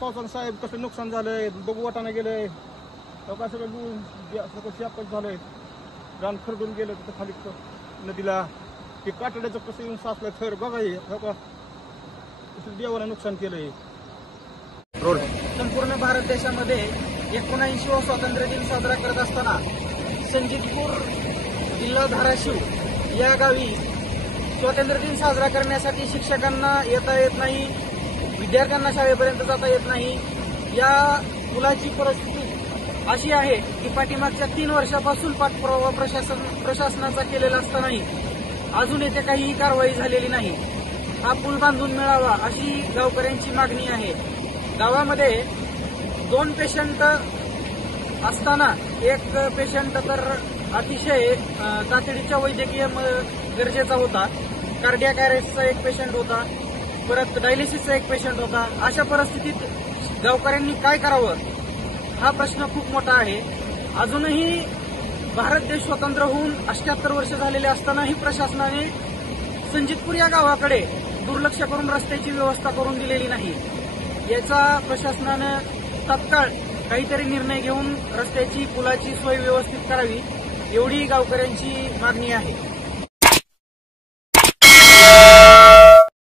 पावसानं साहेब कसं नुकसान झालंय, बघू वाटाणा गेलंय, लोकांना सगळं शापच झालंय, रान खरडून गेलं तिथं खाली नदीला, ते कातड्याचं कसं येऊन साचलं थर बघा हे कसं देवानं नुकसान केलंय. संपूर्ण भारत देशामध्ये 79वा स्वातंत्र्य दिन साजरा करत असताना संजीतपूर जिल्हा धाराशिव या गावी स्वातंत्र्य दिन साजरा करण्यासाठी शिक्षकांना येता येत नाही, विद्यार्थ्यांना शाळेपर्यंत जाता येत नाही. या मुलाची परिस्थिती अशी आहे की पाठीमागच्या 3 वर्षापासून पाठपुरावा प्रशासनाचा केलेला असतानाही अजून येथे काहीही कारवाई झालेली नाही. हा पूल बांधून मिळावा अशी गावकऱ्यांची मागणी आहे. गावामध्ये 2 पेशंट असताना एक पेशंट तर अतिशय तातडीच्या वैद्यकीय गरजेचा होता, कार्डियाक अरेस्टचा एक पेशंट होता, परत डायलिसिसचा एक पेशंट होता. अशा परिस्थितीत गावकऱ्यांनी काय करावं हा प्रश्न खूप मोठा आहे. अजूनही भारत देश स्वतंत्र होऊन 78 वर्ष झालेले असतानाही प्रशासनाने संजीतपूर या गावाकडे दुर्लक्ष करून रस्त्याची व्यवस्था करून दिलेली नाही. याचा प्रशासनानं तात्काळ काहीतरी निर्णय घेऊन रस्त्याची पुलाची सोय व्यवस्थित करावी एवढी गावकऱ्यांची मागणी आहे.